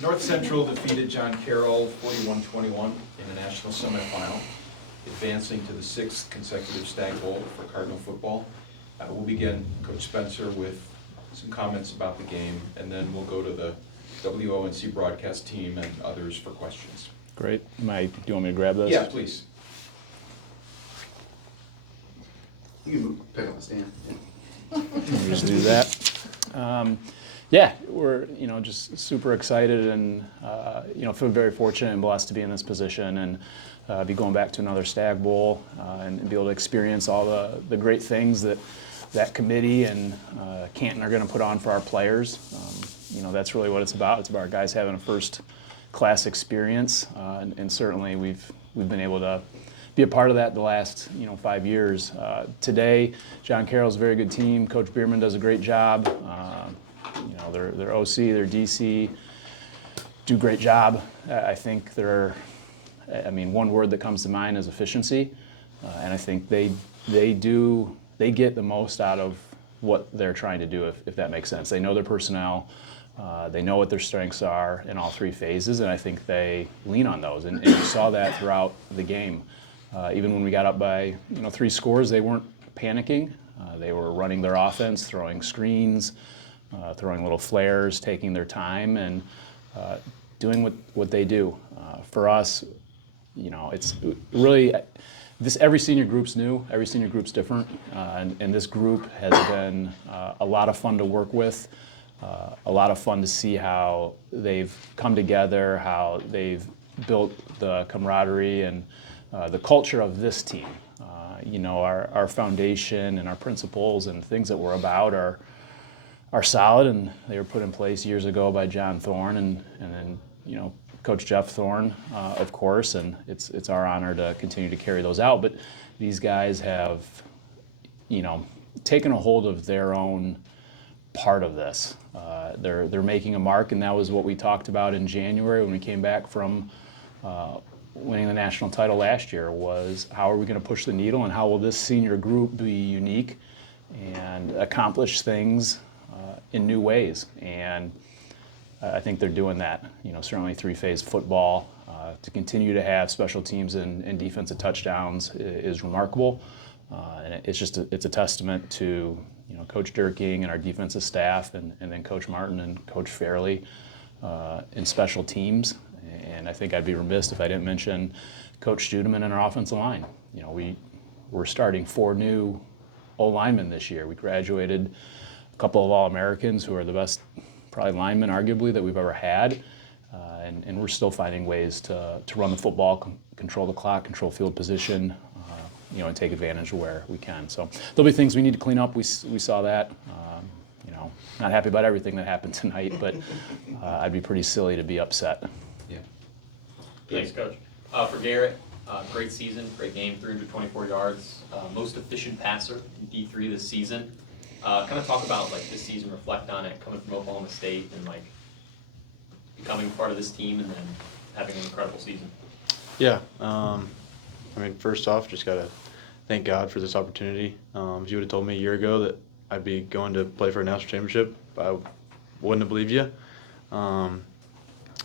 North Central defeated John Carroll 41-21 in the national semifinal, advancing to the 6th consecutive Stag Bowl for Cardinal football. We'll begin, Coach Spencer, with some comments about the game, and then we'll go to the WONC broadcast team and others for questions. Great. Do you want me to grab those? Yeah, please. You can pick up the stand. We'll just do that. Yeah, we're just super excited and feel very fortunate and blessed to be in this position and be going back to another Stag Bowl and be able to experience all the great things that committee and Canton are going to put on for our players. That's really what it's about. It's about guys having a first-class experience, and certainly we've been able to be a part of that the last 5 years. Today, John Carroll's a very good team. Coach Bierman does a great job. Their OC, their DC do a great job. I think one word that comes to mind is efficiency, and I think they get the most out of what they're trying to do, if that makes sense. They know their personnel. They know what their strengths are in all 3 phases, and I think they lean on those. And you saw that throughout the game. Even when we got up by 3 scores, they weren't panicking. They were running their offense, throwing screens, throwing little flares, taking their time, and doing what they do. For us, it's really every senior group's new. Every senior group's different, and this group has been a lot of fun to work with. A lot of fun to see how they've come together, how they've built the camaraderie and the culture of this team. Our foundation and our principles and things that we're about are solid, and they were put in place years ago by John Thorne and then Coach Jeff Thorne, of course, and it's our honor to continue to carry those out. But these guys have taken a hold of their own part of this. They're making a mark, and that was what we talked about in January when we came back from winning the national title last year, was how are we going to push the needle and how will this senior group be unique and accomplish things in new ways. And I think they're doing that. Certainly 3-phase football, to continue to have special teams and defensive touchdowns is remarkable. And it's a testament to Coach Durking and our defensive staff, and then Coach Martin and Coach Fairley in special teams. And I think I'd be remiss if I didn't mention Coach Studeman and our offensive line. We're starting 4 new O-linemen this year. We graduated a couple of All-Americans who are the best probably linemen arguably that we've ever had. And we're still finding ways to run the football, control the clock, control field position, and take advantage of where we can. So there'll be things we need to clean up. We saw that. Not happy about everything that happened tonight, but I'd be pretty silly to be upset. Yeah. Thanks, Coach. For Garrett, great season, great game, 324 yards, most efficient passer in D3 this season. Kind of talk about this season, reflect on it, coming from Oklahoma State and becoming part of this team and then having an incredible season. Yeah. First off, just got to thank God for this opportunity. If you would have told me a year ago that I'd be going to play for a national championship, I wouldn't have believed you.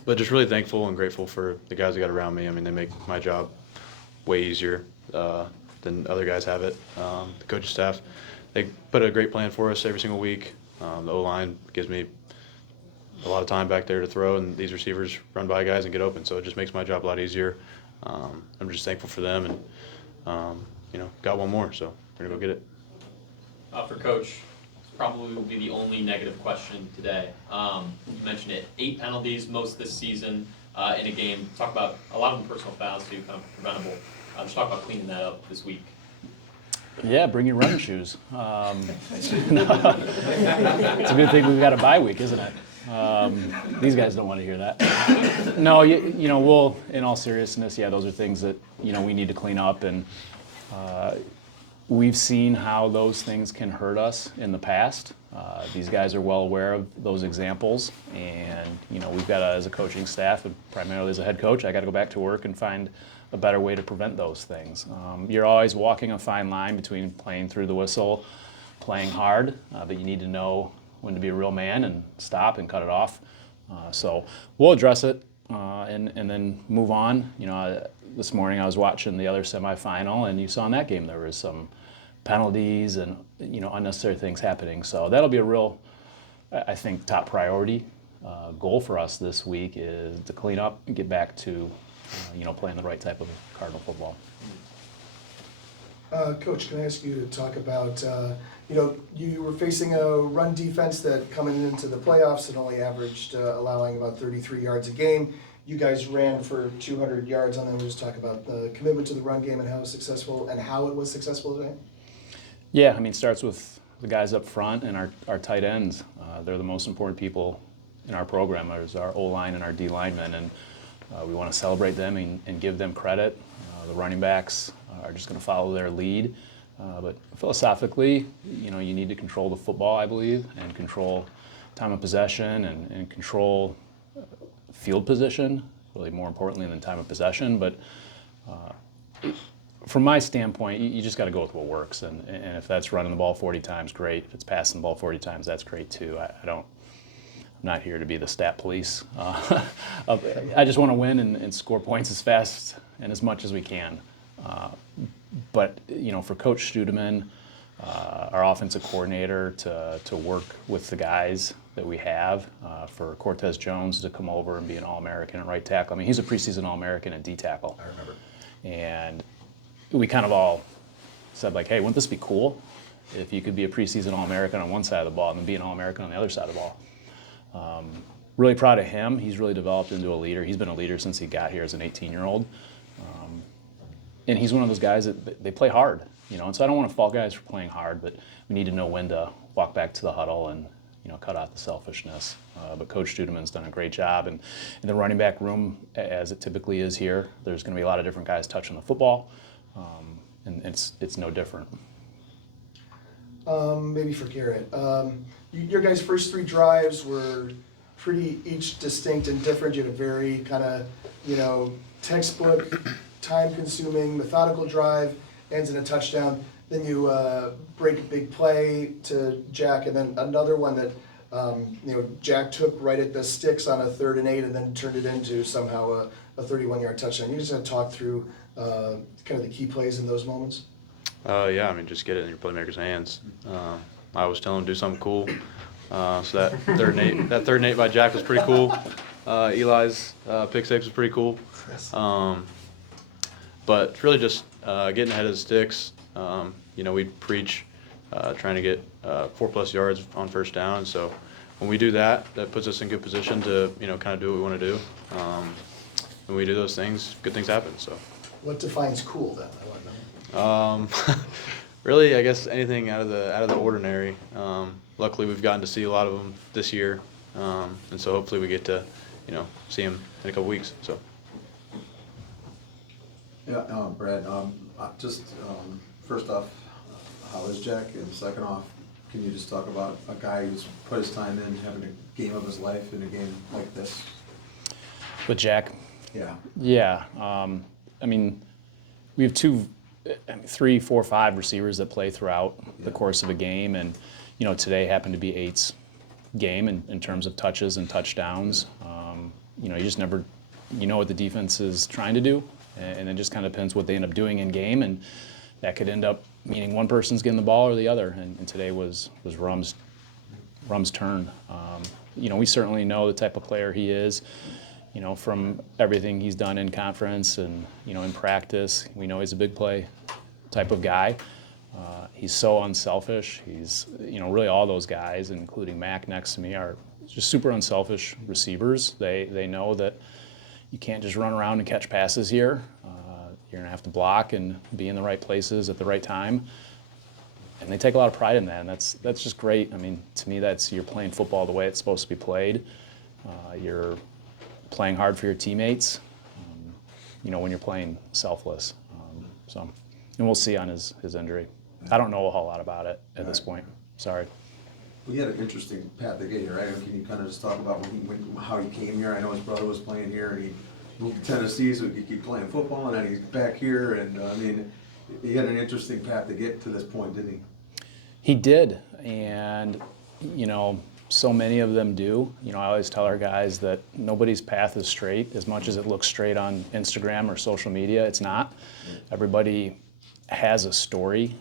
But just really thankful and grateful for the guys that got around me. They make my job way easier than other guys have it. The coaching staff, they put a great plan for us every single week. The O-line gives me a lot of time back there to throw, and these receivers run by guys and get open, so it just makes my job a lot easier. I'm just thankful for them, and got one more, so we're gonna go get it. For Coach, probably will be the only negative question today. You mentioned it, 8 penalties, most this season in a game. Talk about a lot of them personal fouls too, kind of preventable. Just talk about cleaning that up this week. Yeah, bring your running shoes. It's a good thing we've got a bye week, isn't it? These guys don't want to hear that. No, we'll, in all seriousness, those are things that, we need to clean up, and we've seen how those things can hurt us in the past. These guys are well aware of those examples, and, we've got as a coaching staff, and primarily as a head coach, I got to go back to work and find a better way to prevent those things. You're always walking a fine line between playing through the whistle, playing hard, but you need to know when to be a real man and stop and cut it off. So we'll address it and then move on. This morning I was watching the other semifinal, and you saw in that game there was some penalties and unnecessary things happening. So that'll be a real, I think, top priority goal for us this week is to clean up and get back to playing the right type of Cardinal football. Coach, can I ask you to talk about, you were facing a run defense that coming into the playoffs had only averaged allowing about 33 yards a game. You guys ran for 200 yards on them. We'll just talk about the commitment to the run game and how it was successful today. Yeah, I mean, it starts with the guys up front and our tight ends. They're the most important people in our program. There's our O-line and our D-linemen, and we want to celebrate them and give them credit. The running backs are just going to follow their lead. But philosophically, you need to control the football, I believe, and control time of possession and control field position, really more importantly than time of possession. But from my standpoint, you just got to go with what works. And if that's running the ball 40 times, great. If it's passing the ball 40 times, that's great too. I'm not here to be the stat police. I just want to win and score points as fast and as much as we can. But for Coach Studeman, our offensive coordinator, to work with the guys that we have, for Cortez Jones to come over and be an All-American at right tackle. I mean, he's a preseason All-American at D tackle. I remember. And we kind of all said, like, hey, wouldn't this be cool if you could be a preseason All-American on one side of the ball and then be an All-American on the other side of the ball? Really proud of him. He's really developed into a leader. He's been a leader since he got here as an 18-year-old. And he's one of those guys that they play hard, and so I don't want to fault guys for playing hard, but we need to know when to walk back to the huddle and, cut out the selfishness. But Coach Studeman's done a great job. And in the running back room, as it typically is here, there's going to be a lot of different guys touching the football, and it's no different. Maybe for Garrett. Your guys' first 3 drives were pretty each distinct and different. You had a very kind of, textbook, time-consuming, methodical drive, ends in a touchdown. Then you break a big play to Jack, and then another one that Jack took right at the sticks on a 3rd and 8, and then turned it into somehow a 31-yard touchdown. You just want to talk through kind of the key plays in those moments. Yeah, I mean, just get it in your playmaker's hands. I was telling him to do something cool. So that third and eight by Jack was pretty cool. Eli's pick 6 was pretty cool. But it's really just getting ahead of the sticks. We preach trying to get 4+ yards on first down. So when we do that, that puts us in good position to kind of do what we want to do. When we do those things, good things happen. So. What defines cool then? I want to know. Really, I guess anything out of the ordinary. Luckily, we've gotten to see a lot of them this year, and so hopefully we get to, see them in a couple weeks. So. Yeah, Brad, first off, how is Jack? And second off, can you just talk about a guy who's put his time in, having a game of his life in a game like this? With Jack? Yeah. Yeah. I mean, we have 3, 4, 5 receivers that play throughout the course of a game, and today happened to be 8's game in terms of touches and touchdowns. You just never, what the defense is trying to do, and it just kind of depends what they end up doing in game, and that could end up meaning one person's getting the ball or the other. And today was Rum's turn. We certainly know the type of player he is. From everything he's done in conference and, in practice, we know he's a big play type of guy. He's so unselfish. He's, really all those guys, including Mac next to me, are just super unselfish receivers. They know that you can't just run around and catch passes here. You're going to have to block and be in the right places at the right time. And they take a lot of pride in that, and that's just great. I mean, to me, you're playing football the way it's supposed to be played. You're playing hard for your teammates, when you're playing selfless. And we'll see on his injury. I don't know a whole lot about it at this point. Sorry. We had an interesting path to get here, right? Can you kind of just talk about how he came here? I know his brother was playing here, and he moved to Tennessee so he could keep playing football, and then he's back here. And he had an interesting path to get to this point, didn't he? He did, and so many of them do. You know, I always tell our guys that nobody's path is straight. As much as it looks straight on Instagram or social media, it's not. Everybody has a story.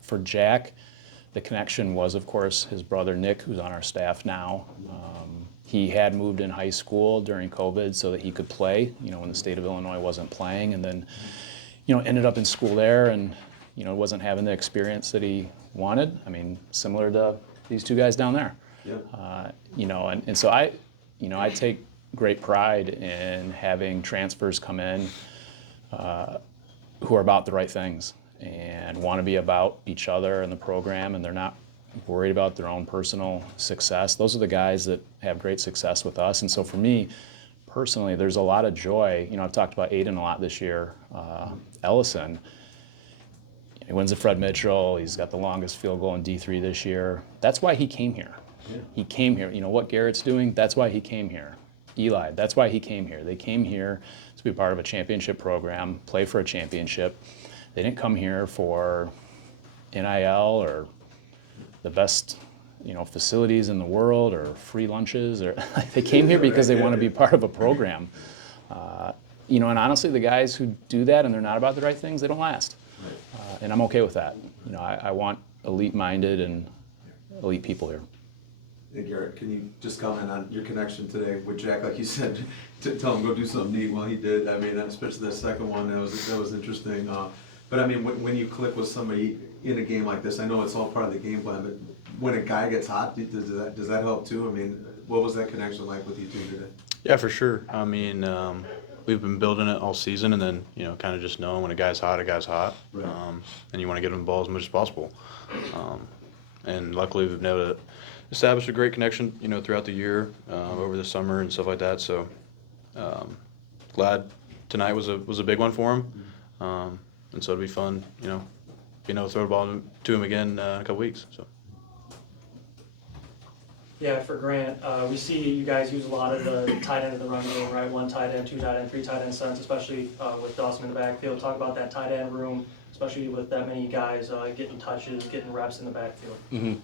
For Jack, the connection was, of course, his brother Nick, who's on our staff now. He had moved in high school during COVID so that he could play, you know, when the state of Illinois wasn't playing, and then, you know, ended up in school there and, you know, wasn't having the experience that he wanted. I mean, similar to these two guys down there. Yep. You know, and so I take great pride in having transfers come in who are about the right things and want to be about each other and the program, and they're not worried about their own personal success. Those are the guys that have great success with us. And so for me, personally, there's a lot of joy. You know, I've talked about Aiden a lot this year. Ellison, he wins the Fred Mitchell. He's got the longest field goal in D3 this year. That's why he came here. Yeah. He came here. You know what Garrett's doing? That's why he came here. Eli, that's why he came here. They came here to be part of a championship program, play for a championship. They didn't come here for NIL or the best, you know, facilities in the world or free lunches, or they came here because they want to be part of a program. You know, and honestly, the guys who do that and they're not about the right things, they don't last. And I'm okay with that. You know, I want elite-minded and elite people here. Hey Garrett, can you just comment on your connection today with Jack? Like you said, to tell him go do something neat. Well, he did. I mean, especially that second one, that was interesting. But I mean, when you click with somebody in a game like this, I know it's all part of the game plan, but when a guy gets hot, does that help too? I mean, what was that connection like with you two today? Yeah, for sure. I mean, we've been building it all season, and then, you know, kind of just knowing when a guy's hot. Right. And you want to get him the ball as much as possible. And luckily, we've been able to establish a great connection, you know, throughout the year, over the summer and stuff like that. So glad tonight was a big one for him. And so it'll be fun, you know, throw the ball to him again in a couple weeks. So. Yeah, for Grant, we see you guys use a lot of the tight end of the run game, right? 1 tight end, 2 tight end, 3 tight end sets, especially with Dawson in the backfield. Talk about that tight end room, especially with that many guys getting touches, getting reps in the backfield. Mm-hmm.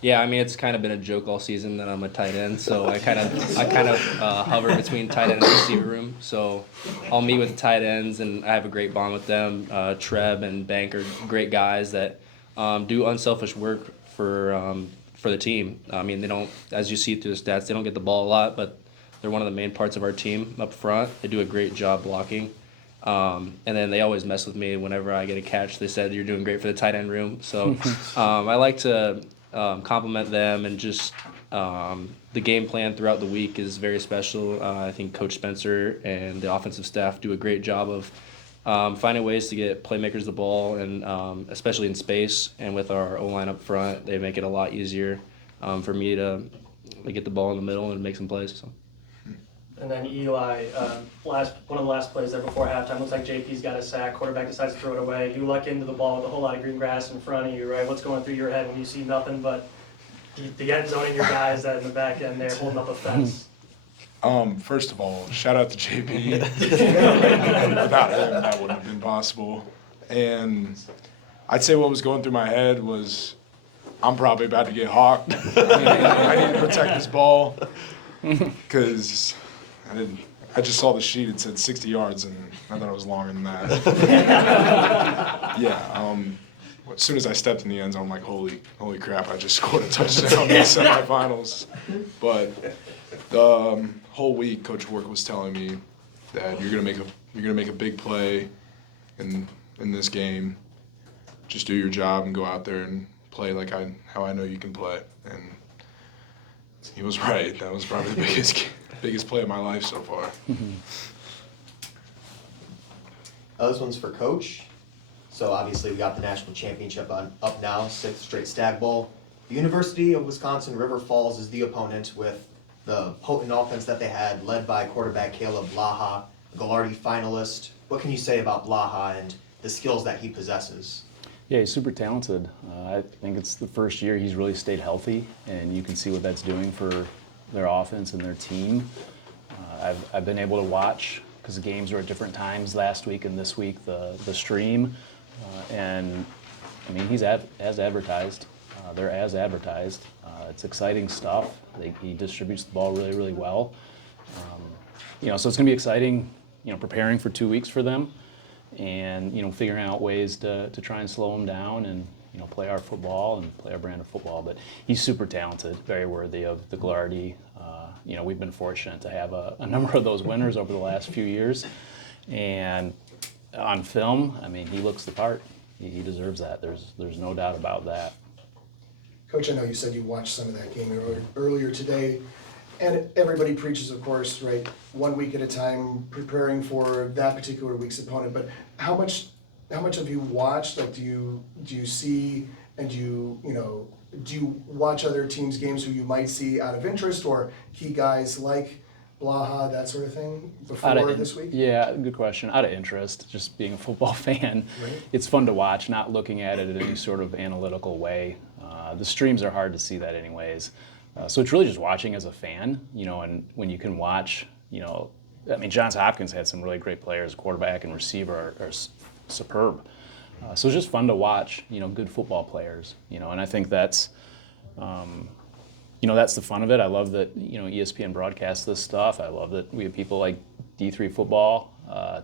Yeah, I mean, it's kind of been a joke all season that I'm a tight end, so I kind of hover between tight end and receiver room. So I'll meet with the tight ends, and I have a great bond with them. Treb and Bank are great guys that do unselfish work for the team. I mean, they don't, as you see through the stats, they don't get the ball a lot, but they're one of the main parts of our team up front. They do a great job blocking. And then they always mess with me whenever I get a catch. They said, "You're doing great for the tight end room." So I like to compliment them, and just the game plan throughout the week is very special. I think Coach Spencer and the offensive staff do a great job of finding ways to get playmakers the ball, and especially in space. And with our O-line up front, they make it a lot easier for me to get the ball in the middle and make some plays. So. And then Eli, one of the last plays there before halftime, looks like JP's got a sack, quarterback decides to throw it away. You luck into the ball with a whole lot of green grass in front of you, right? What's going through your head when you see nothing but the end zone and your guys that in the back end there holding up a fence? First of all, shout out to JP. Without him, that wouldn't have been possible. And I'd say what was going through my head was, I'm probably about to get hawked. I need to protect this ball, because I just saw the sheet. It said 60 yards, and I thought it was longer than that. Yeah. As soon as I stepped in the end zone, I'm like, holy crap! I just scored a touchdown in the semifinals. But the whole week, Coach Work was telling me that you're gonna make a big play in this game. Just do your job and go out there and play like how I know you can play. And he was right. That was probably the biggest play of my life so far. This one's for Coach. So obviously we got the national championship up now, 6th straight Stag Bowl. The University of Wisconsin River Falls is the opponent, with the potent offense that they had, led by quarterback Caleb Blaha, a Gagliardi finalist. What can you say about Blaha and the skills that he possesses? Yeah, he's super talented. I think it's the first year he's really stayed healthy, and you can see what that's doing for their offense and their team. I've been able to watch, because the games were at different times last week and this week, the stream. And I mean, he's as advertised. They're as advertised. It's exciting stuff. He distributes the ball really, really well. So it's going to be exciting, preparing for 2 weeks for them and, figuring out ways to try and slow him down and, play our football and play our brand of football. But he's super talented, very worthy of the Glardy. We've been fortunate to have a number of those winners over the last few years. And on film, I mean, he looks the part. He deserves that. There's no doubt about that. Coach, I know you said you watched some of that game earlier today, and everybody preaches, of course, right, 1 week at a time, preparing for that particular week's opponent. But how much have you watched? Like, do you see, and do you watch other teams' games who you might see out of interest, or key guys like Blaha, that sort of thing, before this week? Yeah, good question. Out of interest, just being a football fan, Right. It's fun to watch, not looking at it in any sort of analytical way. The streams are hard to see that anyways. So it's really just watching as a fan, and when you can watch, Johns Hopkins had some really great players, quarterback and receiver are superb. So it's just fun to watch, good football players, and I think that's, that's the fun of it. I love that, ESPN broadcasts this stuff. I love that we have people like D3 football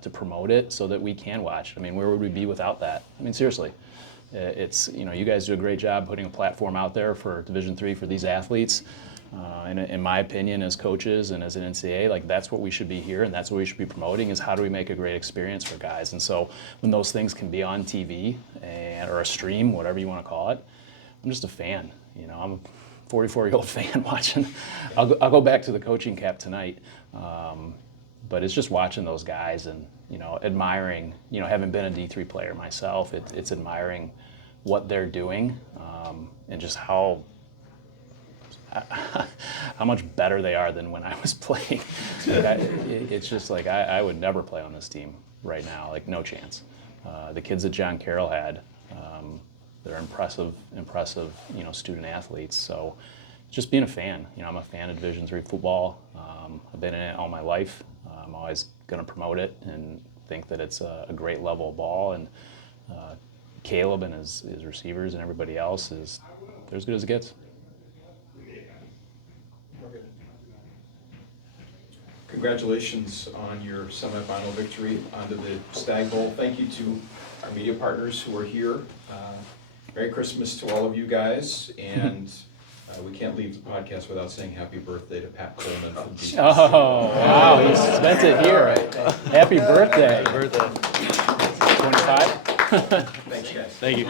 to promote it so that we can watch. I mean, where would we be without that? I mean, seriously. It's, you guys do a great job putting a platform out there for Division III for these athletes. And in my opinion, as coaches and as an NCAA, like that's what we should be here and that's what we should be promoting is how do we make a great experience for guys. And so when those things can be on TV or a stream, whatever you want to call it, I'm just a fan. I'm a 44-year-old fan watching. I'll go back to the coaching cap tonight. But it's just watching those guys and, admiring, having been a D3 player myself, it's admiring what they're doing and just how much better they are than when I was playing. It's just like I would never play on this team right now, like no chance. The kids that John Carroll had, they're impressive, student athletes. So just being a fan, I'm a fan of Division III football. I've been in it all my life. I'm always going to promote it and think that it's a great level of ball. And Caleb and his receivers and everybody else they're as good as it gets. Congratulations on your semifinal victory onto the Stag Bowl. Thank you to our media partners who are here. Merry Christmas to all of you guys, and we can't leave the podcast without saying happy birthday to Pat Coleman from DC. Oh, wow, he spent it here. Happy birthday. 25? Thanks, guys. Thank you.